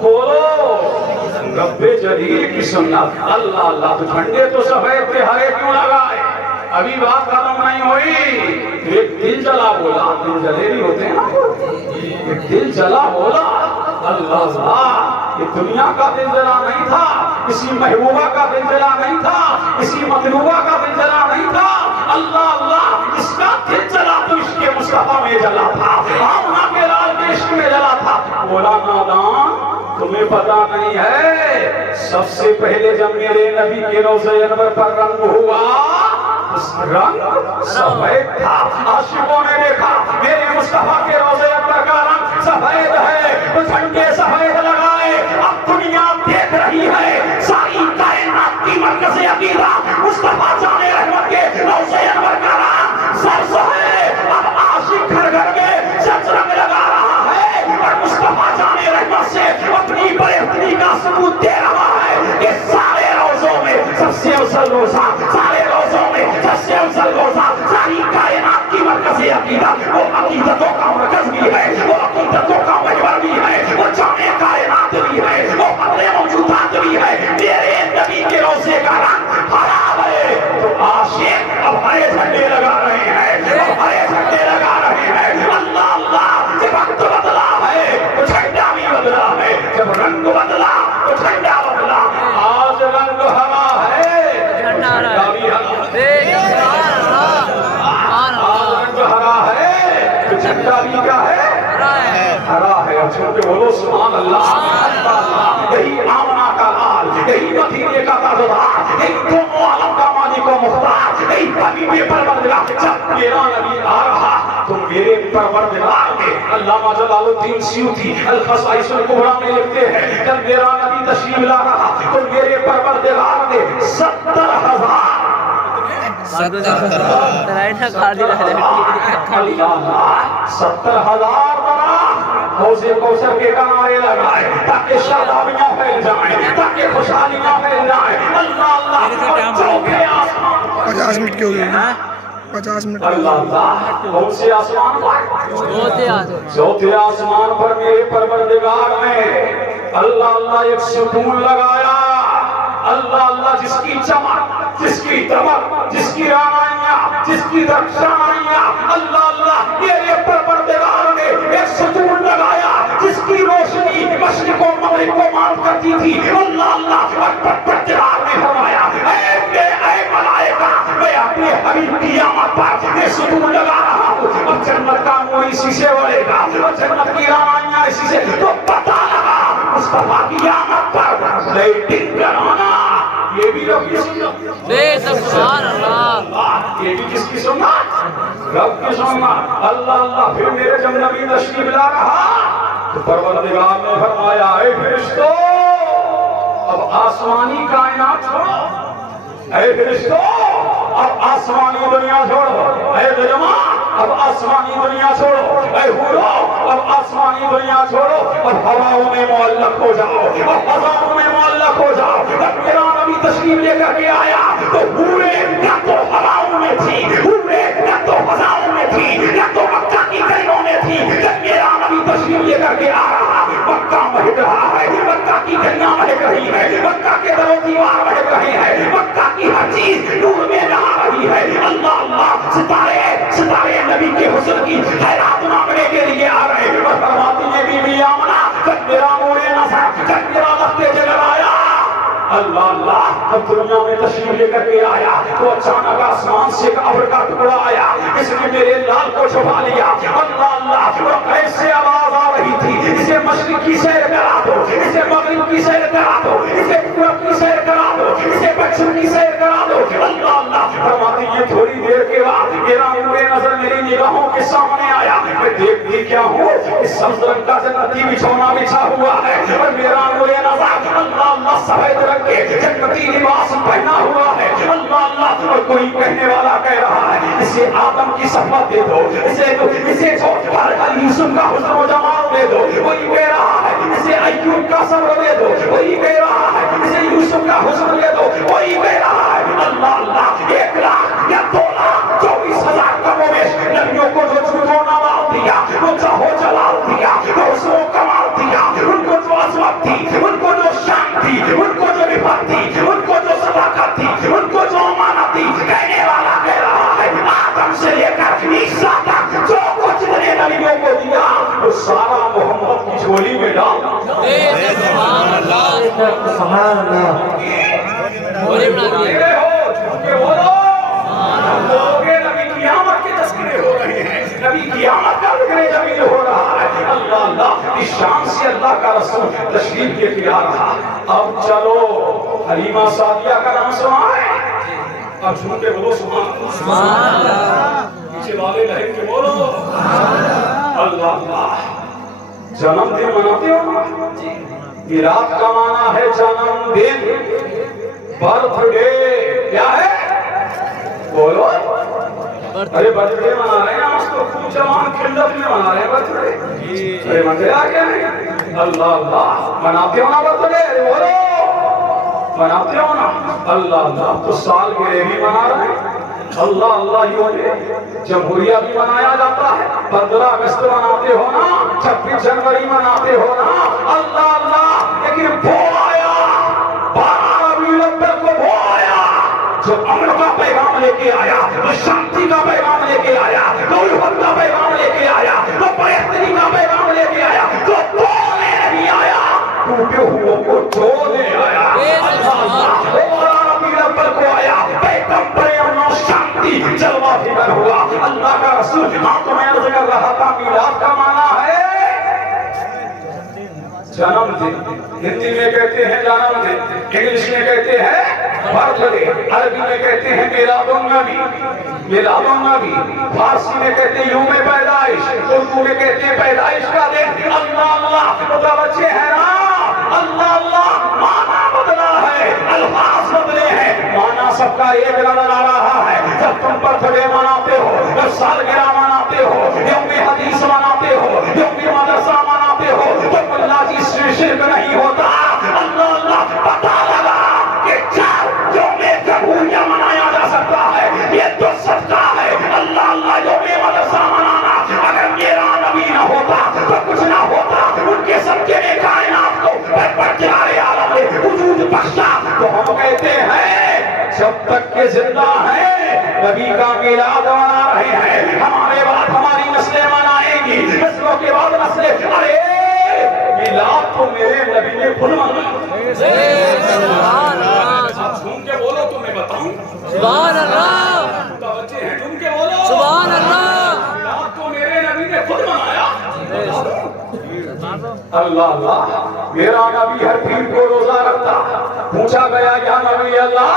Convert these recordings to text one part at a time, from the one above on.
کھولو رب جلیل کی سنت. اللہ اللہ تو جھنڈے تو سفید پہ ہرے کیوں لگائے؟ ابھی بات ختم نہیں ہوئی. ایک دل جلا بولا, دل جلے نہیں ہوتے ہیں, ایک دل جلا بولا. اللہ اللہ, یہ دنیا کا دل جلا نہیں تھا, کسی محبوبہ کا دل جلا نہیں تھا, کسی مطلوبہ کا دل جلا نہیں تھا. اللہ اللہ, اس کا دل جلا تو عشق مصطفیٰ میں جلا تھا, آمنہ کے لال کے عشق میں جلا تھا. بولا نادان تمہیں پتا نہیں ہے, سب سے پہلے جب میرے نبی کے روضہ انور پر رنگ ہوا, اس رنگ سفید تھا. عاشقوں نے دیکھا میرے مصطفیٰ کے روضہ انور کا رنگ سفید ہے, تو جھنڈے سفید لگائے. اب دنیا دیکھ رہی ہے, ساری کائنات کی مرکز عقیدہ مصطفیٰ جان رحمت کے روضہ انور کا رنگ سبز ہے. اب عاشق گھر گھر میں سبز رنگ لگا رہا ہے, اور مصطفیٰ جان رحمت سے اپنی برہنی کا ثبوت دے رہا ہے کہ سارے روزوں میں سب سے افضل روزہ, سارے روزوں میں سب سے افضل روزہ, ساری کائنات کی مرکز عقیدہ, وہ عقیدتوں کا مرکز بھی ہے, وہ عقیدتوں کا محور بھی ہے, وہ جامع کائنات بھی ہے, وہ اپنے موجودات بھی ہے. میرے نبی کے روزے کا رنگ ہرا ہے, تو عاشق اب ہرے جھنڈے لگا رہے ہیں, اب ہرے جھنڈے لگا رہے ہیں. اللہ اللہ, جب وقت بدلا ہے تو جھنڈا بھی بدلا ہے, جب رنگ بدلا تو جھنڈا بدلا. آج رنگ ہرا ہے, جھنڈا بھی ہرا ہے, تو جھنڈا بھی کیا ہے, ہرا ہے. اچھا بولو سبحان اللہ. یہی آمنہ کا لال, یہی مدینے کا تاجدار, یہی دونوں عالم کا مالک و مختار, یہی حبیب پروردگار. جب میرا نبی آ رہا تو میرے پروردگار نے, علامہ جلال الدین سیوطی الخصائص الکبریٰ میں لکھتے ہیں, جب میرا نبی تشریف لا رہا تو میرے پروردگار نے 70,000 حوض کوثر کے کنارے لگائے تاکہ شادابیاں پھیل جائیں, تاکہ خوشحالیاں پھیل جائیں. اللہ اللہ, چوتھے آسمان 50 منٹ کی ہو گئی, 50 منٹ. اللہ اللہ, کون سے آسمان پر؟ چوتھے آسمان پر میرے پروردگار نے اللہ اللہ ایک ستون لگایا. اللہ اللہ, جس کی چمک, جس کی دمک, جس کی رانائیاں, جس کی درخشانائیاں, اللہ اللہ میرے پروردگار نے ایک ستون لگایا جس کی روشنی مشرق و مغرب کو مار کرتی تھی. اللہ اللہ, اور پروردگار نے فرمایا, اے ملائکہ, میں اپنے حبیب کی آمد پر یہ ستون لگا رہا ہوں, اور جنت کا نور اسی سے بڑھے گا, اور جنت کی رانائیاں اسی سے. تو پتہ لگا مصطفیٰ کی آمد پر لائٹنگ کرانا, یہ بھی رب کی سنت. سبحان اللہ, یہ بھی کس کی سنت, رب کی سنت. اللہ اللہ, پھر میرے جب نبی تشریف لا رہا تو پروردگار نے فرمایا, اے فرشتو, اب آسمانی کائنات چھوڑو, اے فرشتو, اب آسمانی دنیا چھوڑو, اے غلمان, اب آسمانی دنیا چھوڑو, اے حورو, اب آسمانی دنیا چھوڑو, اور ہواؤں میں معلق ہو جاؤ, اور فضاؤں میں معلق ہو جاؤ. جب میرا نبی تشریف لے کر کے آیا تو حورے نہ تو ہواؤں میں تھی, حورے نہ تو فضاؤں میں تھی, نہ تو مکہ کی گلیوں میں تھی. جب میرا نبی تشریف لے کر کے آ رہا, مکہ مہک رہا ہے, مکہ کی گلیاں مہک رہی ہے, مکہ کے در و دیوار مہک رہے ہیں, مکہ کی ہر چیز نور میں نہا رہی ہے. اللہ اللہ, ستارے نبی کے حسن کی خیرات مانگنے کے لیے آ رہے ہیں. اور فرماتی ہے بی بی آمنہ, جب میرا نور نظر, جب میرا لفظ جلال آیا, اللہ اللہ, اب دنیا میں تشریف لے کر کے آیا تو اچانک آسمان سے ایک ابر کا ٹکڑا آیا, اس نے میرے لال کو چھپا لیا. اللہ اللہ, وہ کیسے آواز آ رہی تھی, اسے مشرق کی سیر کرا دو, اسے مغرب کی سیر کرا دو, اسے پورب کی سیر کرا دو, اسے پچھم کی سیر کرا دو. اللہ اللہ, فرماتی ہے تھوڑی دیر کے بعد میرا نور نظر میری نگاہوں کے سامنے آیا. میں دیکھتی کیا ہوں, اس سبز رنگ کا جنتی بچھونا بچھا ہوا ہے, اور میرا نور نظر اللہ اللہ سفید رنگ کے جنتی لباس پہنا ہوا ہے. اللہ اللہ, اور کوئی کہنے والا کہہ رہا ہے, اسے آدم کی صفت دے دو, اسے چھوٹ کر یوسف کا حسن و جمال دے دو. کوئی کہہ رہا ہے اسے ایوب کا صبر دے دو, کوئی کہہ رہا ہے اسے یوسف کا حسن دے دو, کوئی کہہ رہا ہے اللہ اللہ 1 لاکھ یا 2 لاکھ 24,000 کمویش نبیوں کو جو چھوٹو نوال دیا, وہ چاہو جلال دیا, وہ حسن و کمال دیا, ان کو جو عظمت محبت تھی، ان کو جو شان تھی، ان کو جو عفت تھی، ان کو جو صداقت تھی، ان کو جو امانت تھی، کہنے والا کہہ رہا ہے آدم سے لے کر عیسیٰ تک جو کچھ نے نبیوں کو دیا وہ سارا محمد کی جھولی میں ڈال سبحان اللہ سبحان اللہ بڑے بنا دیے تذکرے ہو جھوٹ کے بولو لوگوں کے نبی قیامت کے تذکرے ہو رہے ہیں، نبی قیامت کا ذکر جمیل ہو رہا ہے۔ اللہ اللہ اس شان سے اللہ کا رسول تشریف لے کے آ رہا۔ اب چلو حلیمہ سعدیہ کا نام سنا ہے، اب جھوٹ کے بولو سبحان اللہ، پیچھے والے لہر کے بولو اللہ اللہ۔ جنم دن مناتے ہو؟ میلاد کا معنی ہے جنم دن، برتھ ڈے کیا ہے بولو؟ ارے برتھ ڈے منا رہے ہیں آج تو خوب جوان کھلت میں منا رہے ہیں برتھ ڈے، ارے منتے آ گیا ہے اللہ اللہ۔ مناتے ہو نا برتھ ڈے؟ ارے بولو مناتے ہو نا اللہ اللہ۔ تو سال گرہ بھی منا رہے ہیں اللہ اللہ۔ یہ جمہوریہ بھی منایا جاتا ہے، 15 اگست مناتے ہو نا، 26 جنوری مناتے ہو نا اللہ اللہ۔ لیکن وہ آیا 12 ربیع الاول کو، وہ آیا جو امن کا پیغام لے کے آیا، جو شانتی کا پیغام لے کے آیا، جو الفت کا پیغام لے کے آیا، جو بہتری کا پیغام لے کے آیا، جو توڑنے نہیں آیا، ٹوٹے ہوئے کو جوڑنے آیا اللہ اللہ۔ وہ 12 ربیع الاول کو آیا، پیغمبر امن و شانتی جلوہ فکر ہوا اللہ کا رسول۔ ہاں تو میں عرض کر رہا تھا میلاد کا معنی ہے جنم دن، ہندی میں کہتے ہیں جنم دن، انگلش میں کہتے ہیں برتھ ڈے، عربی میں کہتے ہیں میلاد النبی، میلاد النبی، فارسی میں کہتے ہیں یوم پیدائش، اردو میں کہتے ہیں پیدائش کا دن اللہ اللہ۔ متوجہ ہے نا اللہ اللہ۔ معنی بدلا ہے، الفاظ بدلے ہیں، معنی سب کا ایک نظر آ رہا ہے۔ جب تم برتھ ڈے مناتے ہو، جب سالگرہ مناتے ہو، یوم حدیث مناتے ہو، یوم مدرسہ مناتے ہو، تو اللہ جی سے شرک نہیں ہوتا اللہ اللہ۔ پتہ لگا کہ یوم جمہوریہ منایا جا سکتا ہے، یہ تو صدقہ ہے اللہ اللہ۔ یوم مدرسہ منانا اگر میرا نبی نہ ہوتا تو کچھ نہ ہوتا، ان کے صدقے میں کائنات کو پرچارے عالم نے وجود بخشا۔ تو ہم کہتے ہیں جب تک کہ زندہ ہیں نبی کا میلاد منا رہے ہیں، ہمارے بعد ہماری نسلیں منائیں گی، نسلوں کے بعد نسلیں۔ ارے میلاد تو میرے نبی نے خود منایا، سبحان اللہ آپ جھوم کے بولو تو میں بتاؤں، سبحان اللہ متوجہ ہیں جھوم کے بولو سبحان اللہ میلاد تو میرے نبی نے خود منایا اللہ اللہ۔ میرا نبی ہر پیر کو روزہ رکھتا، پوچھا گیا یا نبی اللہ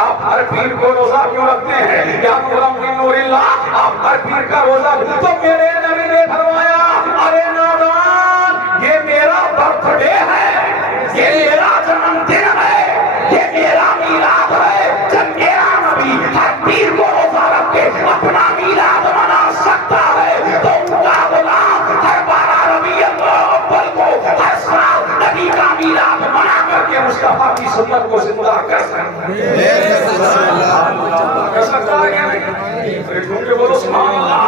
آپ ہر پیر کو روزہ کیوں رکھتے ہیں، یا نورم من نور اللہ آپ ہر پیر کا روزہ؟ تو میرے نبی نے فرمایا ارے نادان، یہ میرا برتھ ڈے ہے، یہ میرا جنم دن ہے، یہ میرا میلاد ہے۔ جب میرا نبی ہر پیر کو روزہ رکھ کے اپنا میلاد منا سکتا ہے تو ان کا غلام ہر 12 ربیع الاول کو ہر سال نبی کا میلاد منا کر کے مصطفیٰ کی سنت کو زندہ کر سکتا ہے۔ کر سکتا ہے کیا نہیں؟ ڈھونڈ کے بولو سبحان اللہ۔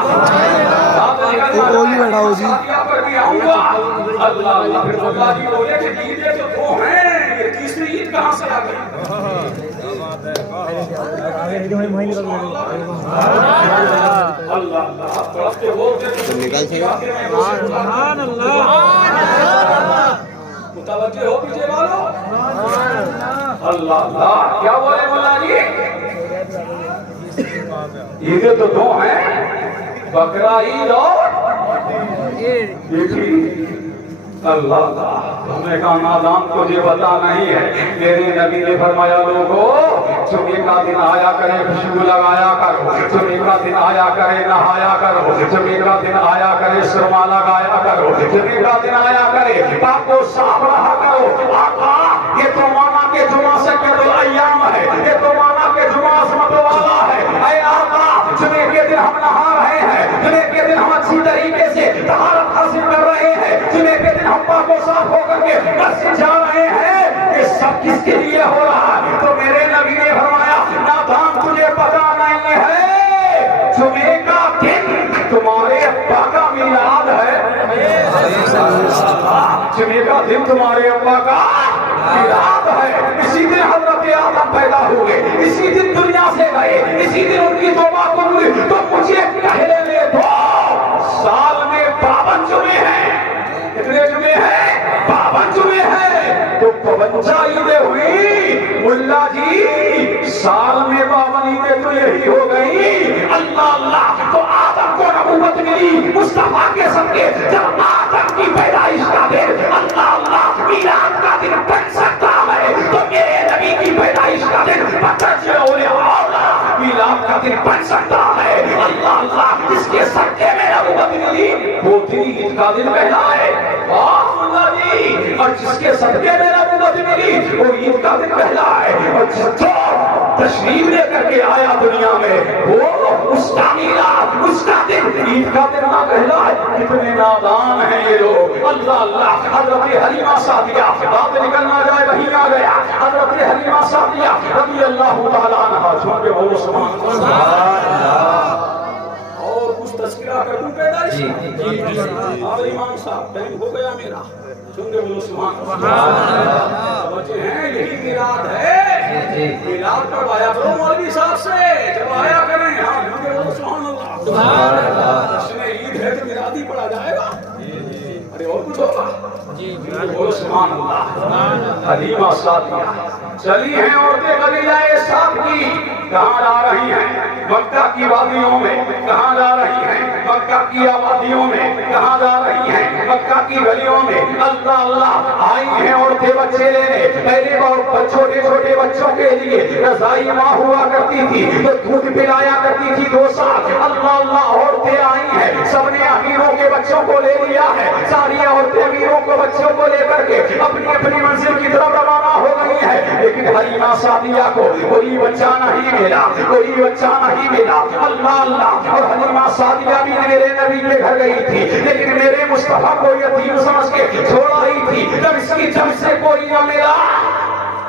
وہ بھی بیٹھا ہو جی۔ پر بھی آؤں گا اللہ اللہ۔ پھر اللہ جی بولے کہ عیدیں تو دو ہیں، یہ تیسری عید کہاں سے آ گئی؟ اللہ اللہ پڑھتے بولتے سبحان اللہ۔ متوجہ ہو پیچھے والو اللہ اللہ۔ کیا بولے مولا جی؟ عیدیں تو دو ہیں، بقرہ عید اور اللہ اللہ۔ ہم نے کہا نادان کو یہ پتا نہیں ہے، میرے نبی نے فرمایا لوگوں جمعے کا دن آیا کرے خوشبو لگایا کرو، جمعے کا دن آیا کرے نہایا کرو، جمعے کا دن آیا کرے سرما لگایا کرو، جمعے کا دن آیا کرے پاک و صاف رہا کرو۔ آقا یہ تو مانا کہ جمعہ سے کل ایام ہے، یہ تو مانا کہ جمعہ عظمت والا ہے۔ اے آقا جمعے کے دن ہم نہا رہے ہیں، جمعے کے دن ہم اچھی طریقے سے طہارت حاصل کر رہے ہیں، جمعے کے دن ہم پاک و صاف ہو کر کے مسجد جا رہے ہیں، یہ سب کس کے لیے ہو رہا ہے؟ تو میرے نبی نے فرمایا نادان تجھے پتا نہیں ہے جمعے کا دن تمہارے ابا کا میلاد ہے، جمعے کا دن تمہارے ابا کا میلاد ہے، اسی دن حضرت آدم پیدا ہوئے، اسی دن دنیا سے گئے، اسی دن ان کی توبہ قبول ہوئی، تو مجھے کہنے لے دو سال میں 52 جمعے ہیں، کتنے جمعے ہیں؟ 52 جمعے ہیں، تو 52 عیدیں ہوئی ملا جی، سال میں 52 عیدیں تو یہی ہو گئی۔ اللہ اللہ، تو آدم کو نبوت ملی مصطفیٰ کے صدقے، جب آدم کی پیدائش کا دن اللہ اللہ میلاد کا دن بن سکتا ہے، تو میرے نبی کی پیدائش کا دن میلاد کا دن بن سکتا ہے۔ اللہ اللہ، جس کے صدقے میں نبوت ملی وہ دن عید کا دن کہلائے، اللہ جی، اور جس کے صدقے میں نبوت ملی وہ عید کا دن کہلائے، اور جو تشریف لے کر کے آیا دنیا میں وہ اس کا میلاد، اس کا دن عید کا دن نہ کہلائے۔ کتنے نادان ہیں یہ لوگ۔ اللہ اللہ، حضرت حلیمہ سعدیہ، بات نکلنا جائے وہیں آ گیا، حضرت حلیمہ سعدیہ رضی اللہ تعالیٰ عنہا، چھوڑ کے بولو سبحان اللہ۔ اور کچھ تذکرہ کر دوں پیدائش؟ جی امام صاحب، ٹائم ہو گیا میرا، چھوڑ کے بولو سبحان اللہ۔ بچے ہیں، یہی میلاد ہے، میلاد کب آیا کرو مولوی صاحب سے، جب آیا کریں، ہاں چھوڑ کے بولو سبحان اللہ۔ جشن عید ہے تو میلاد ہی پڑھا جائے گا، ارے اور کچھ ہوگا؟ بولو سبحان اللہ۔ حلیمہ سعدیہ چلی ہیں عورتیں قبیلہ سعد کی، کہاں جا رہی ہیں؟ مکہ کی وادیوں میں۔ کہاں جا رہی ہیں؟ مکہ کی آبادیوں میں۔ کہاں جا رہی ہیں؟ مکہ کی گلیوں میں۔ اللہ اللہ، آئی ہیں عورتیں بچے لینے، پہلے چھوٹے چھوٹے بچوں کے لیے رضائی ماں ہوا کرتی تھی تو دودھ پلایا کرتی تھی 2 سال۔ اللہ اللہ، عورتیں آئی ہیں، سب نے امیروں کے بچوں کو لے لیا ہے، ساری عورتیں امیروں کو بچوں کو لے کر کے اپنی اپنی منزل کی طرف روانہ ہو گئی ہے، لیکن حلیمہ سعدیہ کو کوئی بچہ نہیں ملا، کوئی بچہ نہیں ملا۔ اللہ اللہ، اور حلیمہ سعدیہ بھی میرے نبی کے گھر گئی تھی، لیکن میرے مصطفیٰ کو یتیم سمجھ کے چھوڑ رہی تھی، جب اس کی جب سے کوئی نہ ملا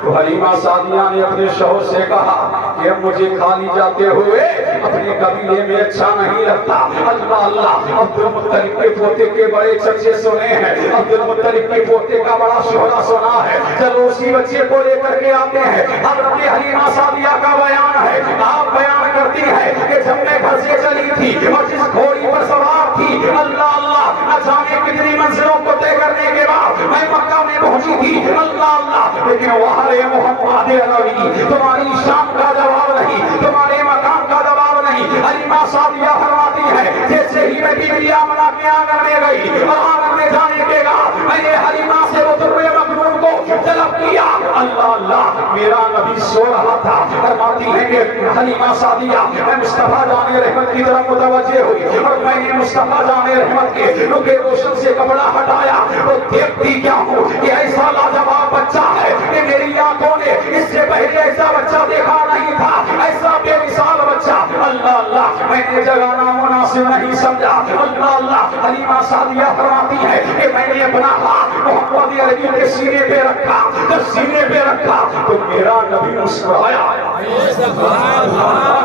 تو حلیمہ سعدیہ نے اپنے شوہر سے کہا کہ اب مجھے خالی جاتے ہوئے اپنے قبیلے میں اچھا نہیں لگتا۔ اللہ اللہ، عبد المطلب کے پوتے کے بڑے چرچے سنے ہیں، عبد المطلب کے پوتے کا بڑا شہرا سنا ہے، چلو اسی بچے کو لے کر کے آتے ہیں۔ حضرت حلیمہ سعدیہ کا بیان ہے، آپ بیان کرتی ہے کہ جب میں گھر سے چلی تھی اور جس گھوڑی پر سوار تھی، اللہ اللہ، نہ جانے کتنی منزلوں کو طے کرنے کے بعد میں مکہ میں پہنچی تھی۔ اللہ اللہ، لیکن وہاں محمد عربی، تمہاری شان کا جواب نہیں، تمہارے مقام کا جواب نہیں۔ حلیمہ سعدیہ فرماتی ہے جیسے ہی میں بیوی آمنہ کے آنگن میں گئی اور آنگن میں جانے کے بعد میں نے حلیمہ سے وہ درب مکنون کو طلب کیا۔ اللہ اللہ، میرا نبی سو رہا تھا۔ فرماتی ہے کہ حلیمہ سعدیہ، میں مصطفیٰ جان رحمت کی طرف متوجہ ہوئی اور میں نے مصطفیٰ جان رحمت کے رخ روشن سے کپڑا ہٹایا تو دیکھتی کیا ہوں کہ ایسا لاجواب بچہ ہے کہ میری آنکھوں نے اس سے پہلے ایسا بچہ دیکھا نہیں تھا، ایسا بے مثال بچہ۔ اللہ اللہ، میں نے جگانا مناسب نہیں سمجھا۔ اللہ اللہ، حلیمہ سعدیہ فرماتی ہے کہ میں نے اپنا ہاتھ محمد عربی کے سینے پہ رکھا، جب سینے پہ رکھا تو میرا نبی مسکرایا،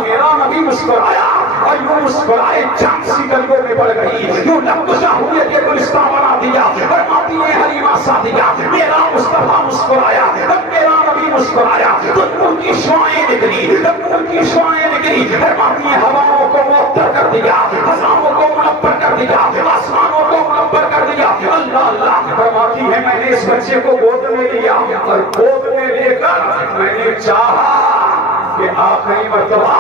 میرا نبی مسکرایا اور یوں مسکرائے جان سی گلیوں میں بڑھ گئی، یوں لبکشا ہوئے کہ گلستان بنا دیا۔ فرماتی ہے حلیمہ سعدیہ، میرا مصطفیٰ مسکرایا، جب میرا نبی مسکرایا تو ان کی شعائیں نکلی، جب ان کی شعائیں نکلی، فرماتی ہے ہواؤں کو معطر کر دیا، فضاؤں کو منور کر دیا، آسمانوں کو منور کر دیا۔ اللہ اللہ، فرماتی ہے میں نے اس بچے کو گود میں لیا اور گود میں لے کر میں نے چاہا کہ آخری مرتبہ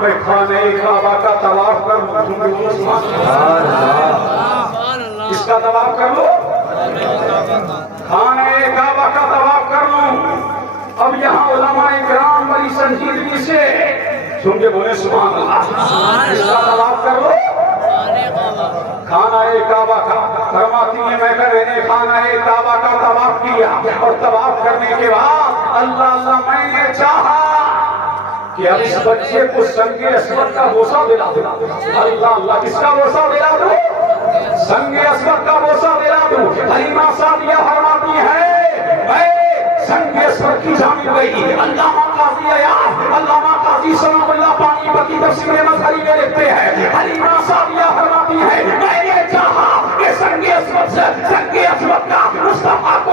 میں خانہ کعبہ کا طواف کر لوں۔ اس کا طواف کر لو، خانہ کعبہ کا طواف کر لوں۔ اب یہاں علماء کرام بڑی سنجیدگی سے سن کے بولے سبحان اللہ، اس کا طواف کر لو، خانہ کعبہ کا۔ فرماتی ہے میں نے خانہ کعبہ کا طواف کیا اور طواف کرنے کے بعد اللہ اللہ، میں نے چاہا کہ اب اس بچے کو سنگ اسود کا بوسہ دلا دوں۔ اللہ اللہ، کس کا بوسہ دلا دوں؟ سنگ اسود کا بوسہ دلا دوں۔ حلیمہ سعدیہ فرماتی ہے میں سنگ اسود کی جانب گئی۔ علامہ قاضی عیاض، علامہ قاضی سلام اللہ پانی پتی تفسیر مظہری میں لکھتے ہیں، حلیمہ سعدیہ فرماتی ہے میں نے چاہا کہ سنگ اسود کا مصطفیٰ کو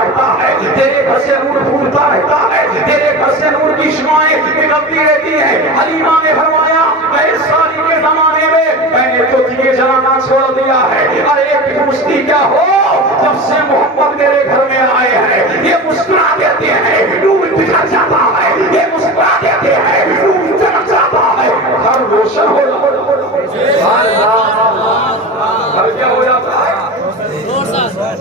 رہتا ہے، تیرے گھر سے نور پھوٹتا رہتا ہے، تیرے گھر سے نور کی شعائیں نکلتی رہتی ہیں۔ حلیمہ نے فرمایا اے سالی کے زمانے میں نے تو دیے جلانا چھوڑ دیا ہے، ارے پوچھتی کیا ہو؟ جب سے محمد میرے گھر میں آئے ہیں یہ مسکرا دیتے ہیں، نور بجھا جاتا ہے، یہ مسکرا دیتے ہیں، نور چمک جاتا ہے، گھر روشن ہو جاتا ہے، گھر کیا ہو جاتا ہے؟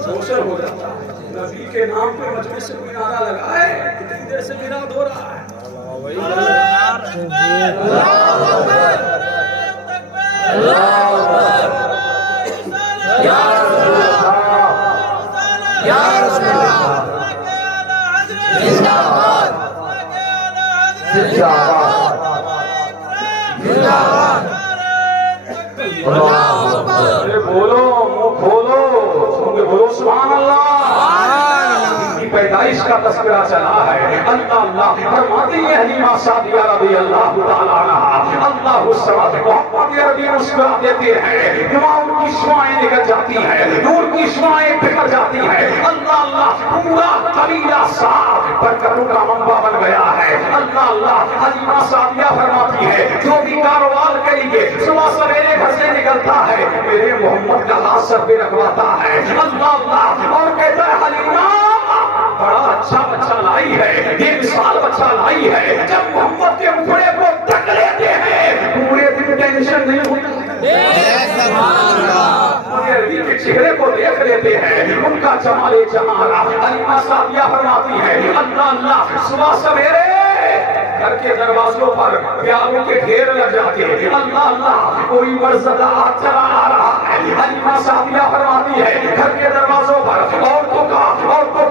روشن ہو جاتا ہے۔ نبی کے نام پہ مجلس سے کوئی نعرہ لگا ہے، کتنی دیر سے میراد ہو رہا ہے۔ بولو منہ کھولو، سن کے بولو سبحان اللہ۔ کی پیدائش کا تذکرہ چلا ہے، اللہ اللہ فرماتی ہے حلیمہ سعدیہ رضی اللہ تعالیٰ عنہا، اللہ الصمد محمد عربی مسکرا دیتے ہیں، دماغ کی شعائیں نکل جاتی ہیں، نور کی شعائیں بکھر جاتی ہیں، اللہ اللہ پورا قبیلہ صاحب برکتوں کا منبع بن گیا ہے، اللہ اللہ۔ حلیمہ سعدیہ فرماتی ہے جو بھی کاروبار کریے صبح سویرے گھر سے نکلتا ہے میرے محمد کا ہاتھ سر پہ رکھواتا ہے، اللہ اللہ، اور کہتا ہے حلیمہ بڑا اچھا بچہ لائی ہے، یہ مثال بچہ لائی ہے، جب محمد کے مکھڑے کو تک لیتے ہیں پورے دن ٹینشن نہیں ہوتی، عربی کے چہرے کو دیکھ لیتے ہیں، ان کا جمال جمال۔ حلیمہ سعدیہ فرماتی ہے اللہ اللہ، صبح سویرے گھر کے دروازوں پر پیالوں کے ڈھیر لگ جاتے ہیں، اللہ اللہ، کوئی مرزدہ چلا آ رہا ہے، حلیمہ سعدیہ فرماتی ہے گھر کے دروازوں پر عورتوں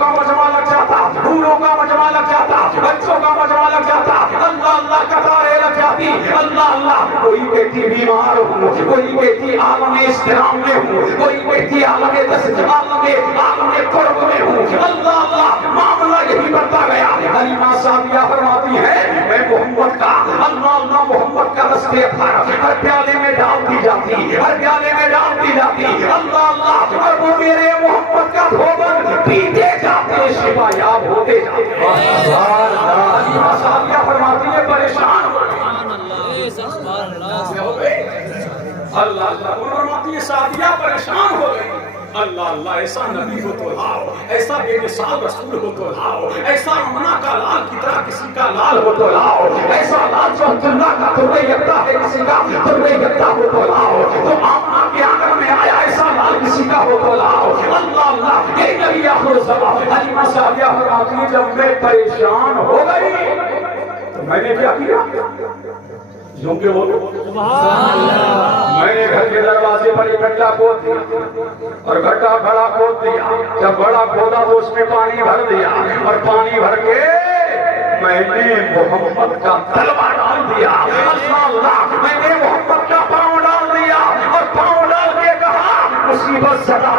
کا مجمع لگ جاتا، بوڑھوں کا مجمع لگ جاتا، بچوں کا مجمع لگ جاتا، اللہ اللہ، قطاریں لگ جاتی، اللہ اللہ، کوئی کہتی بیمار ہوں، کوئی کہتی عالم اضطراب میں ہوں، کوئی کہتی عالم قرب میں ہوں، اللہ اللہ، معاملہ یہی بڑھتا گیا۔ حلیمہ سعدیہ فرماتی ہے میں محمد کا، اللہ اللہ، محمد کا رستے پر ہر پیالے میں ڈال دی جاتی، ہر پیالے میں ڈال دی جاتی، اللہ اللہ، اور وہ میرے محمد کا بھوجن پیتے جاتے، شفا یاب ہوتے جاتے۔ حلیمہ سعدیہ فرماتی ہے پریشان ہو اللہ اللہ، فرماتی ہے سعدیہ پریشان ہو گئی، اللہ اللہ، ایسا نبی ہو تو لاؤ، ایسا بے مثال رسول ہو تو لاؤ، ایسا امنا کا لال کی طرح کسی کا لال ہو تو لاؤ، ایسا لال جو عبداللہ کا تربے یکتا ہے کسی کا تربے یکتا ہو تو لاؤ، تو آمنہ کے آنگن میں آیا ایسا لال کسی کا ہو تو لاؤ، اللہ اللہ، یہ نبی آخر الزمان۔ حلیمہ سعدیہ فرماتی ہے جب میں پریشان ہو گئی تو میں نے کیا کیا؟ جو کہ وہ میں نے گھر کے دروازے پر ایک گڈھا کھود دیا اور گڈھا بڑا کھود دیا، جب بڑا کھودا تو اس میں پانی بھر دیا اور پانی بھر کے میں نے محمد کا تلوا ڈال دیا، اللہ اللہ، میں نے محمد کا پاؤں ڈال دیا اور پاؤں ڈال کے کہا مصیبت زدہ